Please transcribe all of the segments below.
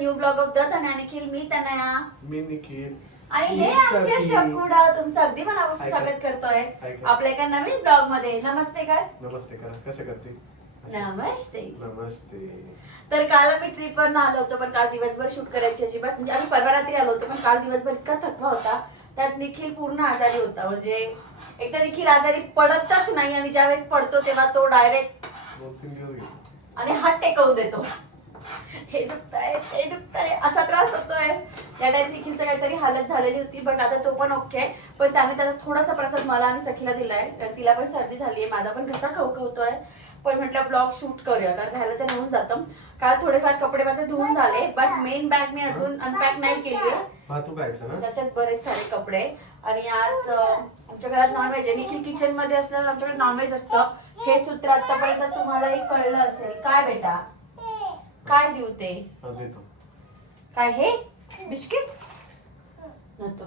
New blog of the Tanaya Nikhil. मी तनया. मी निखिल. आणि हे आमच्या शकुडा तुमचं अगदी मनापासून स्वागत करतोय आपल्या एका नवीन ब्लॉग मध्ये. नमस्ते कर. नमस्ते करा. कसे करते? नमस्ते. नमस्ते. तर काल आम्ही ट्रिपवर आलो होतो, पण काल दिवसभर शूट करायची अजिबात, म्हणजे आम्ही परवा रात्री आलो होतो, पण काल दिवसभर इतका थकवा होता. त्यात निखिल पूर्ण आजारी होता. म्हणजे एकदा निखिल आजारी पडतच नाही आणि ज्यावेळेस पडतो तेव्हा तो डायरेक्ट 2-3 दिवस गेले आणि हात टेकवून देतो. हे दुखतंय ते दुखतंय असा त्रास होतोय. त्या टाइम निखिलचं काहीतरी हालत झालेली होती, बट आता तो पण ओके. पण त्याने त्याचा थोडासा प्रसाद मला आणि सखीला दिलाय. तिला पण सर्दी झालीये, माझा पण घसा खवखवतोय. पण म्हटलं ब्लॉग शूट करूया, कारण राहिलं ते होऊन जातं. काल थोडेफार कपडे माझे धुवून झाले, बट मेन बॅग मी अजून अनपॅक नाही केली. त्याच्यात बरेच सारे कपडे. आणि आज आमच्या घरात नॉनव्हेज आहे. निखिल किचन मध्ये असल्यावर आमच्याकडे नॉनव्हेज असतं. हे सूत्र आतापर्यंत तुम्हालाही कळलं असेल. काय बेटा काय देऊ ते? काय हे बिस्किट नको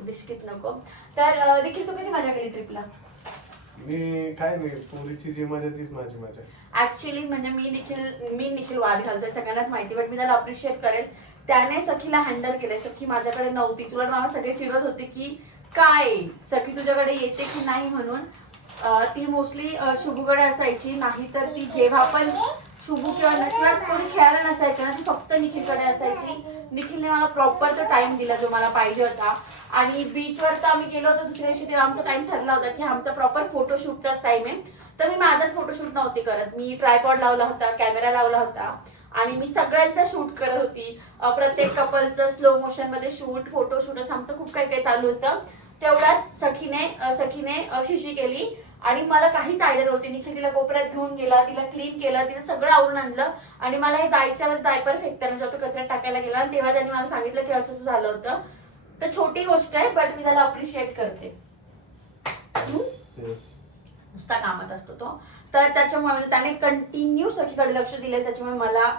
बिस्किट नको. तर निखिल तू कधी माझ्या घरी ट्रिपला? मी काय नाही, पोरीची जी मजा तीच माझी मजा. ऍक्च्युली म्हणजे मी निखिल वाद घालतोय सगळ्यांनाच माहिती, बट मी त्याला अप्रिशिएट करेल. त्याने सखीला हँडल केलंय. सखी माझ्याकडे नव्हती, तुला मला सगळे चिडत होते की काय सखी तुझ्याकडे येते की नाही म्हणून. ती मोस्टली शुभूकडे असायची, नाही तर ती जेव्हा पण शुभू किंवा कोणी खेळायला नसायचं ना, ती फक्त निखिलकडे असायची. निखिलने मला प्रॉपर तो टाइम दिला जो मला पाहिजे होता. आणि बीचवर तर आम्ही गेलो होतो दुसऱ्या दिवशी, तेव्हा आमचा टाइम ठरला होता की आमचा प्रॉपर फोटोशूटचाच टाइम आहे. तर मी माझाच फोटोशूट नव्हती करत. मी ट्रायपॉड लावला होता, कॅमेरा लावला होता आणि मी सगळ्यांचा शूट करत होती. प्रत्येक कपलचं स्लो मोशन मध्ये शूट, फोटोशूट असं आमचं खूप काही काही चालू होतं. तेवढ्यात सखीने शिशी केली आणि मला काहीच आयडिया नव्हती. निखिल तिला कोपऱ्यात घेऊन गेला, तिला क्लीन केलं, तिला सगळं आवरून आणलं आणि मला हे जायच्या वेळेस डायपर फेकताना जेव्हा तो कचऱ्यात टाकायला गेला आणि तेव्हा त्यांनी मला सांगितलं की असं झालं होतं. तर छोटी गोष्ट आहे, बट मी त्याला अप्रिशिएट करते. नुसता कामात असतो तो. तर त्याच्यामुळे त्याने कंटिन्यू सखीकडे लक्ष दिले, त्याच्यामुळे मला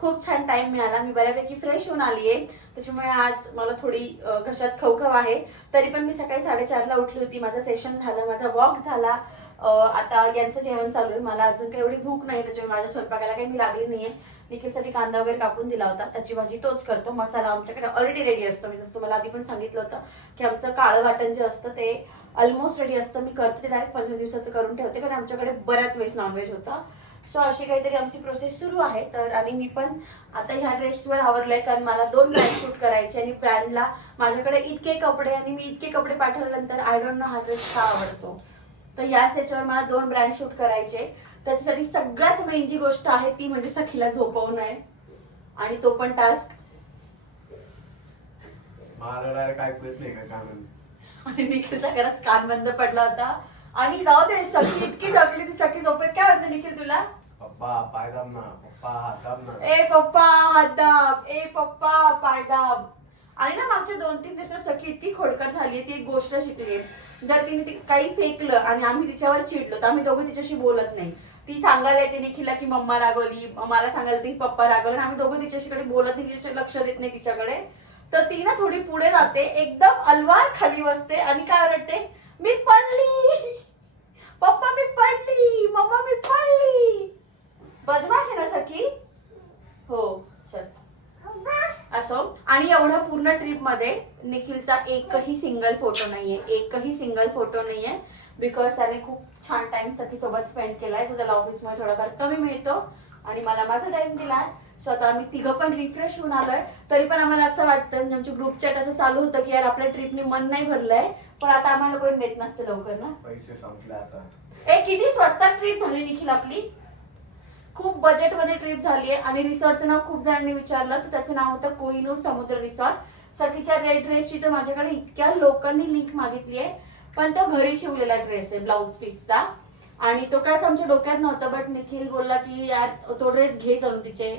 खूप छान टाइम मिळाला. मी बऱ्यापैकी फ्रेश होऊन आलीये, त्याच्यामुळे आज मला थोडी घशात खवखव आहे. तरी पण मी सकाळी 4:30ला उठली होती. माझं सेशन झालं, माझा वॉक झाला. आता यांचं जेवण चालू आहे. मला अजून काही एवढी भूक नाही, त्याच्यामुळे माझ्या स्वयंपाकाला काही मी लागली नाहीये. निखिलसाठी कांदा वगैरे कापून दिला होता, त्याची भाजी तोच करतो. मसाला आमच्याकडे ऑलरेडी रेडी असतो. मी जसं तुम्हाला आधी पण सांगितलं होतं की आमचं काळं वाटण जे असतं ते ऑलमोस्ट रेडी असतं. मी करते ते डायरेक्ट 15 दिवसाचं करून ठेवते, कारण आमच्याकडे बऱ्याच वेळेस नॉनव्हेज होता. सो अशी काहीतरी आमची प्रोसेस सुरू आहे. तर आणि मी पण आता ह्या ड्रेसवर आवरलंय, कारण मला 2 ब्रँड शूट करायचे आणि ब्रँडला माझ्याकडे इतके कपडे आणि मी इतके कपडे पाठवल्यानंतर आय डोंट नो हा ड्रेस का आवडतो. तर याच याच्यावर मला 2 ब्रँड शूट करायचे. त्याच्यासाठी सगळ्यात मेन जी गोष्ट आहे ती म्हणजे सखीला झोपवणं आहे, आणि तो पण टास्क आणि निखिलचा घरात कान बंद पडला होता. आणि जाऊ दे, सखी इतकी जगली, ती सखी झोपेत काय होतं निखिल तुला? पप्पा पाय दाब ना, पप्पा हात दाब ना. ए पप्पा हात दाब, ए पप्पा पाय दाब. आणि ना मागच्या 2-3 दिवसात सखी इतकी खोडकर झाली, ती एक गोष्ट शिकली. जर तिने काही फेकलं आणि आम्ही तिच्यावर चिडलो तर आम्ही दोघं तिच्याशी बोलत नाही. ती सांगायला येते निखिलला की मम्मा रागवली, मला सांगायला ती पप्पा रागवले, आम्ही दोघं तिच्याशीकडे बोलत नाही, तिच्याशी लक्ष देत नाही तिच्याकडे. तर ती ना थोडी पुढे जाते, एकदम अलवार खाली बसते आणि काय ओरडते, मी पडली पप्पा, मी पडली मम्मा, मी पडली. बदमाश आहे ना सखी? हो चल असो. आणि एवढ्या पूर्ण ट्रिप मध्ये निखिलचा एकही सिंगल फोटो नाहीये, बिकॉज त्याने खूप छान टाइम सखी सोबत स्पेंड केलाय. सो त्याला ऑफिसमध्ये थोडाफार कमी मिळतो आणि मला माझा टाइम दिलाय. सो आता आम्ही तिघं पण रिफ्रेश होऊन आलोय. तरी पण आम्हाला असं वाटतं, म्हणजे आमची ग्रुप चॅट असं चालू होतं की यार आपल्या ट्रिपने मन नाही भरलंय, पण आता आम्हाला कोणी देत नसतं लवकर ना. पैसे संपले आता. किती स्वस्तात ट्रिप झाली निखिल आपली, खूप बजेटमध्ये ट्रिप झाली आहे. आणि रिसॉर्टचं नाव खूप जणांनी विचारलं, तर त्याचं नाव होतं कोहिनूर समुद्र रिसॉर्ट. सखीच्या रेड ड्रेसची तर माझ्याकडे इतक्या लोकांनी लिंक मागितली आहे, पण तो घरी शिवलेला ड्रेस आहे ब्लाउज पीसचा, आणि तो काय आमच्या डोक्यात नव्हता. बट निखिल बोलला की यार तो ड्रेस घे करून, तिचे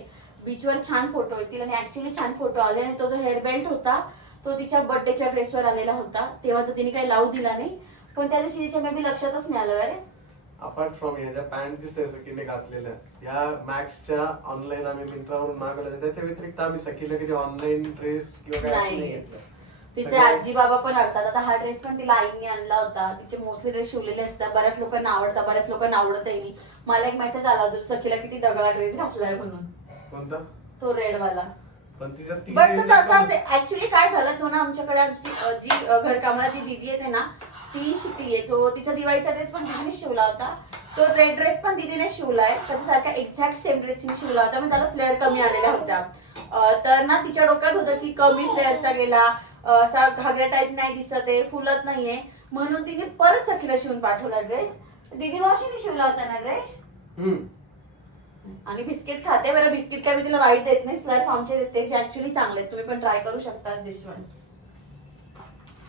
बीचवर छान फोटो येतील. आणि ऍक्च्युली छान फोटो आले. आणि तो जो हेअर बेल्ट होता तो तिच्या बर्थडेच्या ड्रेसवर आलेला होता, तेव्हा तर तिने काही लावू दिला नाही. पण त्या दिवशी तिच्या मे बी लक्षातच नाही आलं. अरे अपार्ट फ्रॉम ह्या ज्या पॅन्ट दिसतंय सखीने घातलेल्या, ह्या मॅक्सच्या ऑनलाईन आम्ही मिंत्रावरून मागवल्या. त्याच्या व्यतिरिक्त आम्ही सखीला कधी ऑनलाईन ड्रेस किंवा काय नाही घेतलं. तिचे आजी बाबा पण आणतात. आता हा ड्रेस पण तिला आईने आणला होता. तिचे मोस्टली ड्रेस शिवलेले असतात. बऱ्याच लोकांना आवडतात, बऱ्याच लोकांना आवडतही नाही. मला एक मेसेज आला होता सखीला किती दगडा ड्रेस घातलाय म्हणून. कोणता? तो रेड वाला. पण तिच्यात ती बट तो तसाच आहे ऍक्च्युली. काय झालं तो ना आमच्याकडे आमची जी घरकामाला जी दीदी येते ना ती शिकलीये. तो तिचा दिवाळीचा ड्रेस पण दीदीने शिवला होता. तो रेड ड्रेस पण दीदीने शिवलाय. त्याच्यासारखा एक्झॅक्ट सेम ड्रेस तिने शिवला होता. पण त्याला फ्लेअर कमी आलेल्या होत्या. तर ना तिच्या डोक्यात होतं की कमी फ्लेअरचा गेला, असा घागऱ्या टाईप नाही दिसत आहे, फुलत नाहीये, म्हणून तिने परत सखीला शिवून पाठवला ड्रेस. दीदी मावशीने शिवला होता ना ड्रेस. आणि बिस्किट खाते बरं. बिस्किट काय मी तिला वाईट देत नाही, स्लर फार्मचे देते जे ऍक्च्युली चांगले आहेत. तुम्ही पण ट्राय करू शकता दिस वन.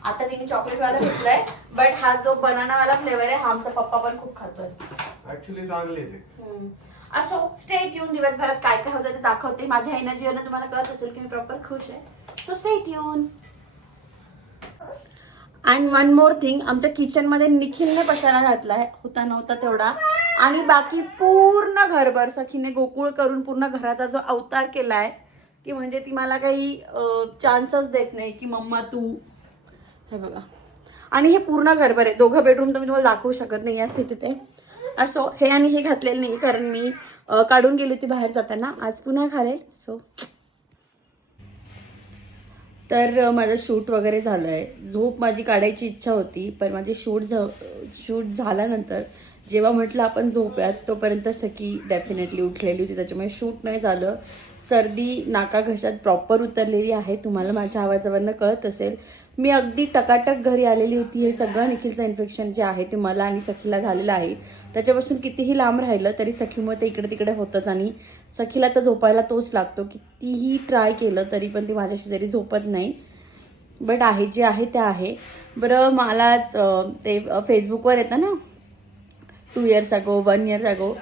आता तिने चॉकलेट वाला घेतलाय, बट हा जो बनाना वाला फ्लेवर आहे हा आमचा पप्पा पण खूप खातोय. ऍक्च्युली चांगले ते. असो स्टे ट्यून. दिवसभरात काय काय होतं ते दाखवते. माझ्या एनर्जीवरनं तुम्हाला कळत असेल की मी प्रॉपर खुश आहे. So stay tune. And one more thing, आमच्या किचन मध्ये निखिलने पसारा घातलाय, होता नव्हता तेवढा. आणि बाकी पूर्ण घरभर सखीने गोकुळ करून पूर्ण घराचा जो अवतार केलाय की म्हणजे ती मला काही चान्सच देत नाही की मम्मा तू. हे बघा. आणि हे पूर्ण घरभर आहे. दोघं बेडरूम तर मी तुम्हाला दाखवू शकत नाही या स्थितीत आहे. असो हे आणि हे घातलेलं नाही कारण मी काढून गेली होती बाहेर जाताना. आज पुन्हा घालेल. सो तर माझं शूट वगैरे झालं आहे. झोप माझी काढायची इच्छा होती पण माझी शूट झाल्यानंतर जेव्हा म्हटलं आपण झोपूयात तोपर्यंत सखी डेफिनेटली उठलेली होती. त्याच्यामुळे शूट नाही झालं. सर्दी नाका घशात प्रॉपर उतरलेली आहे. तुम्हाला माझ्या आवाजावरनं कळत असेल. मी अगदी टकाटक घरी आलेली होती. हे सगळं निखिलचं इन्फेक्शन जे आहे ते मला आणि सखीला झालेलं आहे. त्याच्यापासून कितीही लांब राहिलं तरी सखीमुळे ते इकडे तिकडे होतंच. आणि सखीला तर झोपायला तोच लागतो. कितीही ट्राय केलं तरी पण ती माझ्या शेजारी झोपत नाही. बट आहे जे आहे ते आहे. बरं मलाच ते फेसबुकवर येतं ना 2 years ago 1 year ago,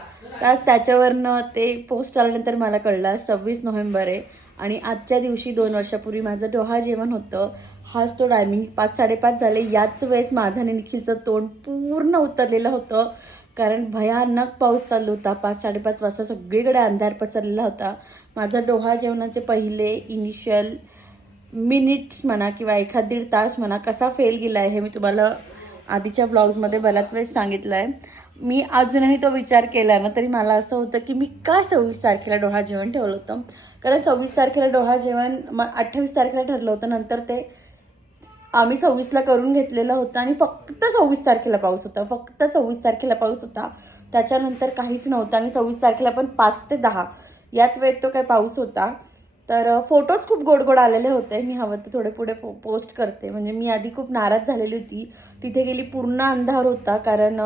त्याच्यावरनं ते पोस्ट आल्यानंतर मला कळलं 26 नोव्हेंबर आहे. आणि आजच्या दिवशी 2 वर्षापूर्वी माझं डोहाळ जेवण होतं. हाच तो टायमिंग 5-5:30 झाले. याच वेळेस माझं आणि निखिलचं तोंड पूर्ण उतरलेलं होतं कारण भयानक पाऊस चालू होता. 5-5:30 वाजता सगळीकडे अंधार पसरलेला होता. माझं डोहाळ जेवणाचे पहिले इनिशियल मिनिट्स म्हणा किंवा 1-1.5 तास म्हणा कसा फेल गेला आहे हे मी तुम्हाला आधीच्या व्लॉग्समध्ये बऱ्याच वेळेस सांगितलं आहे. मी अजूनही तो विचार केला ना तरी मला असं होतं की मी का 26 तारखेला डोहाळ जेवण ठेवलं होतं. कारण 26 तारखेला डोहाळ जेवण 28 तारखेला ठरलं होतं. नंतर ते आम्ही 26ला करून घेतलेलं होतं आणि फक्त 26 तारखेला पाऊस होता. फक्त 26 तारखेला पाऊस होता. त्याच्यानंतर काहीच नव्हतं. आणि 26 तारखेला पण 5 ते 10 याच वेळेत तो काही पाऊस होता. तर फोटोज खूप गोड गोड आलेले होते. मी हवं तर थोडे पुढे पोस्ट करते. म्हणजे मी आधी खूप नाराज झालेली होती. तिथे गेली पूर्ण अंधार होता कारण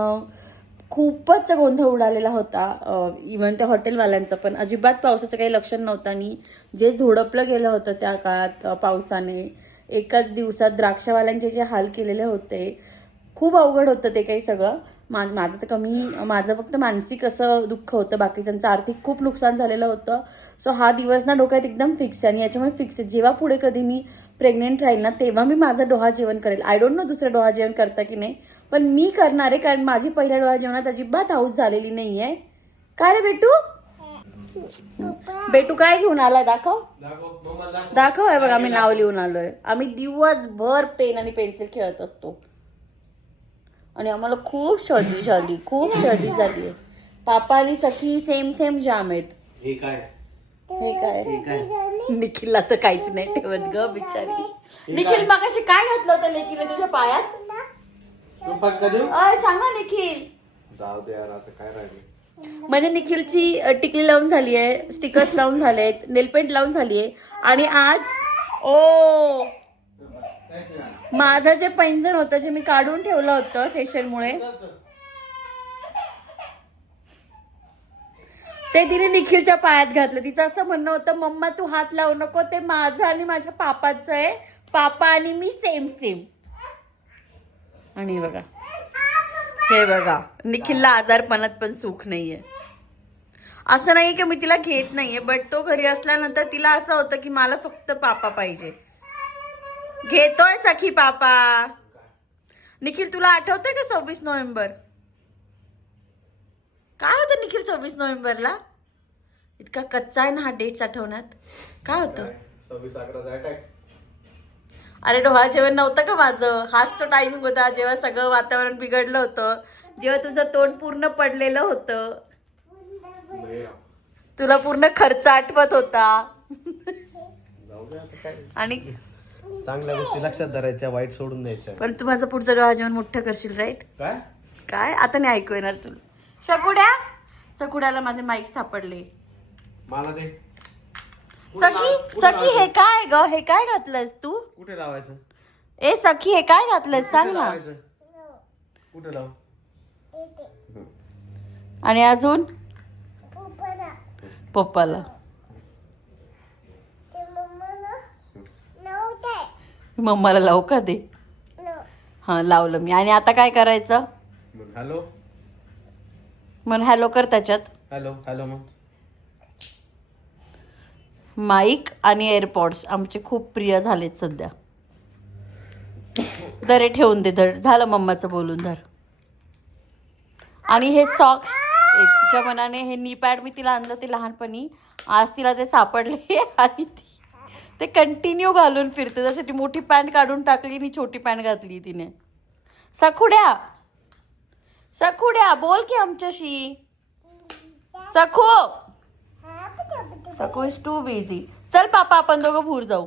खूपच गोंधळ उडालेला होता. इवन त्या हॉटेलवाल्यांचं पण अजिबात पावसाचं काही लक्षण नव्हतं. आणि जे झोडपलं गेलं होतं त्या काळात पावसाने एकाच दिवसात द्राक्षवाल्यांचे जे हाल केलेले होते खूप अवघड होतं ते काही सगळं. माझं तर कमी, माझं फक्त मानसिक असं दुःख होतं. बाकीच्यांचं आर्थिक खूप नुकसान झालेलं होतं. सो हा दिवस ना डोक्यात एकदम फिक्स आहे. आणि याच्यामुळे फिक्स आहे जेव्हा पुढे कधी मी प्रेग्नेंट राहील ना तेव्हा मी माझं डोहाळ जेवण करेल. आय डोंट नो दुसरं डोहाळ जेवण करता की नाही पण मी करणार आहे कारण माझी पहिल्या डोहाळ जेवणात अजिबात हाऊस झालेली नाही आहे. काय रे बेटू? बेटू काय घेऊन आला दाखव दाखव. आहे बघा आम्ही नाव लिहून आलोय. आम्ही दिवसभर पेन आणि पेन्सिल खेळत असतो आणि आम्हाला खूप सर्दी झाली. खूप सर्दी झाली. पापा आणि सखी सेम सेम जाम आहेत. हे काय हे काय निखिलला तर काहीच नाही ठेवत ग बिचारी. निखिल मगाशी काय घातलं होतं लेकीने तुझ्या पायात? सांग ना निखिल. जाऊ दे यार आता काय राहिले. म्हणजे निखिलची टिकली लावून झाली आहे, स्टिकर्स लावून झालेत, नेलपेंट लावून झाली आहे. आणि आज माझं जे पैंजण होतं जे मी काढून ठेवलं होतं सेशनमुळे ते तिने निखिलच्या पायात घातलं. तिचं असं म्हणणं होतं मम्मा तू हात लावू नको, ते माझं आणि माझ्या पापाचं आहे. पापा आणि मी सेम सेम. आणि बघा हे बघा निखिलला आजारपणात पण सुख नाहीये. असं नाही की मी तिला घेत नाहीये बट तो घरी असल्यानंतर तिला असं होतं की मला फक्त पापा पाहिजे. घेतोय सखी पापा. निखिल तुला आठवतंय का 26 नोव्हेंबर? काय होतं निखिल 26 नोव्हेंबरला? इतका कच्चा आहे ना हा डेट्स आठवण्यात. काय होतं? 26/11चा अटॅक. अरे डोहाळ जेवण नव्हतं का माझं? हाच तो टायमिंग होता जेव्हा सगळं वातावरण बिघडलं होतं, जेव्हा तुझं तोंड पूर्ण पडलेलं होतं, तुला पूर्ण खर्च आठवत होता. जाऊ दे आता काय. आणि चांगल्या गोष्टी लक्षात धरायच्या, वाईट सोडून द्यायच्या. पण तू माझा पुढचा डोळा जेवण मोठं करशील, राईट? काय काय आता नाही ऐकू येणार तुला. सकुड्या, सकुड्याला माझे माईक सापडले. मला ते सखी, सखी हे काय ग, हे काय घातलंस तू? कुठे लावायचं? ए सखी, हे काय घातलंस सांग ना. कुठे लाव? आणि अजून पप्पाला. मम्माला लावू का दे? हा लावलं मी. आणि आता काय करायचं? हॅलो म्हण हॅलो कर त्याच्यात. Hello hello. मग माईक आणि एअरपॉड्स आमचे खूप प्रिय झालेत सध्या. दरे ठेवून दे, धर झालं मम्माचं बोलून धर. आणि हे सॉक्स तिच्या मनाने, हे नी पॅड मी तिला आणलं ते लहानपणी, आज तिला ते सापडले आणि ती ते कंटिन्यू घालून फिरते. जसं ती मोठी पॅन्ट काढून टाकली आणि छोटी पॅन्ट घातली तिने. सखुड्या, सखुड्या बोल की आमच्याशी. सखू, सखू इज टू बिझी. चल पापा, आपण दोघं भूर जाऊ.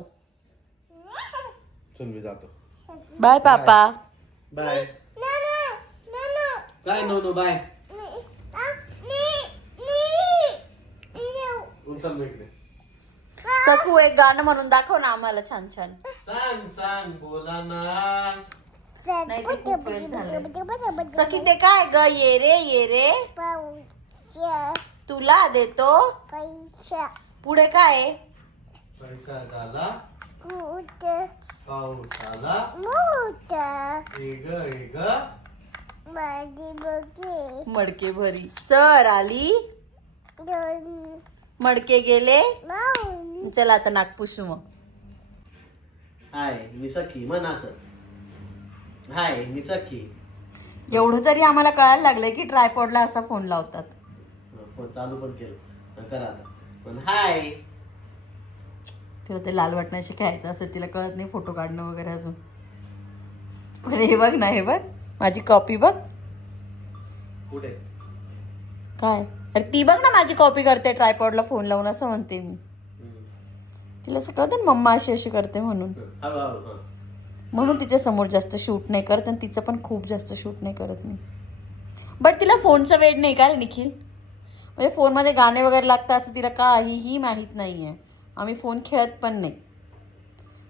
चल मी जातो. बाय पापा. बाय. काय नो नो बाय. चल मी इकडे. सखू एक गाणं म्हणून दाखव ना आम्हाला छान छान. सांग सांग बोला ना. नाही ते खूप वेळ झालाय. सखी ते काय ग, ये रे ये रे तुला देतो पुढे काय? पैसा झाला पाऊस आला एग एग मडके भरी सर आली मडके गेले. चला आता नागपुसू मग. हाय मी सखी म्हण असं. हाय मी सखी. एवढं तरी आम्हाला कळायला लागलंय की ट्रायपॉडला असा फोन लावतात. फोन चालू पण केलं. करा आता पण हाय. तिला ते लाल वाटण्याशी खेळायचं असं, तिला कळत नाही फोटो काढणं वगैरे अजून. पण हे बघ ना, हे बघ माझी कॉपी बघ. कुठे काय अरे ती बघ ना माझी कॉपी करते ट्रायपॉडला फोन लावून, असं म्हणते मी. तिला असं कळतं ना मम्मा अशी अशी करते म्हणून. म्हणून तिच्या समोर जास्त शूट नाही करत आणि तिचं पण खूप जास्त शूट नाही करत मी. बट तिला फोनचं वेड नाही का रे निखिल? म्हणजे फोनमध्ये गाणे वगैरे लागतात असं तिला काहीही माहीत नाही आहे. आम्ही फोन खेळत पण नाही.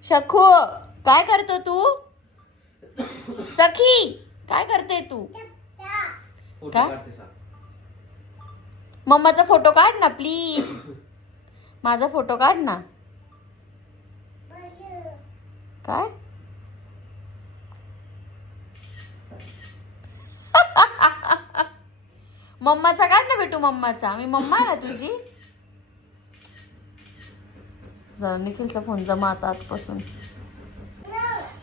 शखू काय करतो तू? सखी काय करते तू? का मम्माचा फोटो काढ ना प्लीज. माझा फोटो काढ ना. काय मम्माचा काढ ना बेटू, मम्माचा. मी मम्मा आहे ना तुझी. जरा निखिलचा फोन जमा आता आजपासून.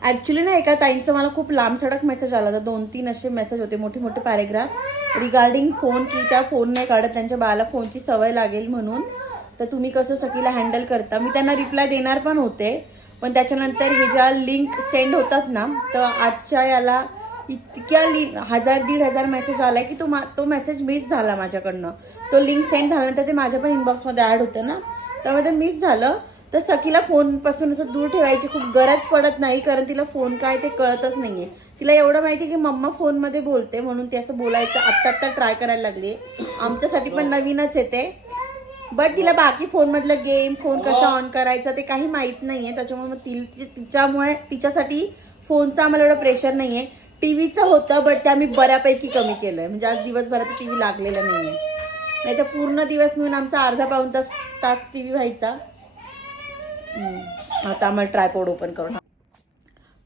ऍक्च्युली ना एका ताईंचा मला खूप लांब सडक मेसेज आला होता. 2-3 असे मेसेज होते, मोठे मोठे पॅरेग्राफ रिगार्डिंग फोन, की त्या फोन नाही काढत, त्यांच्या बाळाला फोनची सवय लागेल म्हणून. तर तुम्ही कसं सखीला हँडल करता. मी त्यांना रिप्लाय देणार पण होते, पण त्याच्यानंतर हे ज्या लिंक सेंड होतात ना, तर आजच्या याला इतक्या 1000-1500 मेसेज आलाय की तो मेसेज मिस झाला माझ्याकडनं. तो लिंक सेंड झाल्यानंतर ते माझ्या पण इनबॉक्समध्ये ऍड होतं ना, त्यामुळे ते मिस झालं. तर सखीला फोनपासून असं दूर ठेवायची खूप गरज पडत नाही, कारण तिला फोन काय ते कळतच नाहीये. तिला एवढं माहिती की मम्मा फोनमध्ये बोलते म्हणून ती असं बोलायचं आत्ता ट्राय करायला लागली. आमच्यासाठी पण नवीनच येते. बट तिला बाकी फोनमधलं गेम, फोन कसा ऑन करायचा ते काही माहीत नाहीये. त्याच्यामुळे मग तिच्यासाठी फोनचं आम्हाला एवढं प्रेशर नाहीये. टीव्हीचं होतं, बट ते आम्ही बऱ्यापैकी कमी केलंय. म्हणजे आज दिवसभरात टीव्ही लागलेला नाहीये. नाही तर पूर्ण दिवस मिळून आमचा अर्धा-पाऊण तास टीव्ही व्हायचा. आता आम्हाला ट्रायपॉड ओपन करून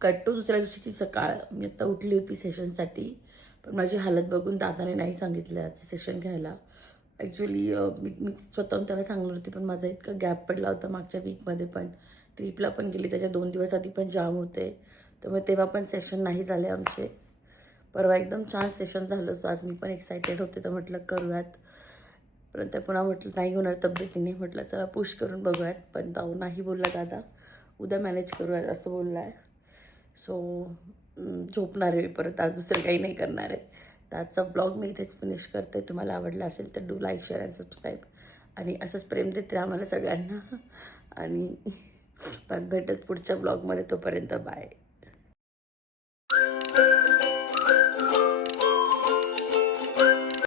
कट्टू. दुसऱ्या दिवशीची सकाळ. मी आता उठली होती सेशनसाठी, पण माझी हालत बघून दादाने नाही सांगितलं आजचं सेशन घ्यायला. ॲक्च्युली मी स्वतःहून त्याला सांगणार होती, पण माझा इतका गॅप पडला होता मागच्या वीकमध्ये. पण ट्रिपला पण गेली, त्याच्या 2 दिवस आधी पण जाम होते, त्यामुळे तेव्हा पण सेशन नाही झाले आमचे. परवा एकदम छान सेशन झालं. सो आज मी पण एक्सायटेड होते, तर म्हटलं करूयात. परंतु पुन्हा म्हटलं नाही होणार तब्येतीने. म्हटलं चला पुश करून बघूयात, पण जाऊ नाही बोलला दादा. उद्या मॅनेज करूयात असं बोलला आहे. सो झोपणार आहे मी परत आज, दुसरं काही नाही करणार आहे. तर आजचा ब्लॉग मी इथेच फिनिश करते. तुम्हाला आवडला असेल तर do like, share and subscribe. आणि असंच प्रेम देत राहा आम्हाला सगळ्यांना. आणि बस भेटत पुढच्या ब्लॉगमध्ये, तोपर्यंत बाय.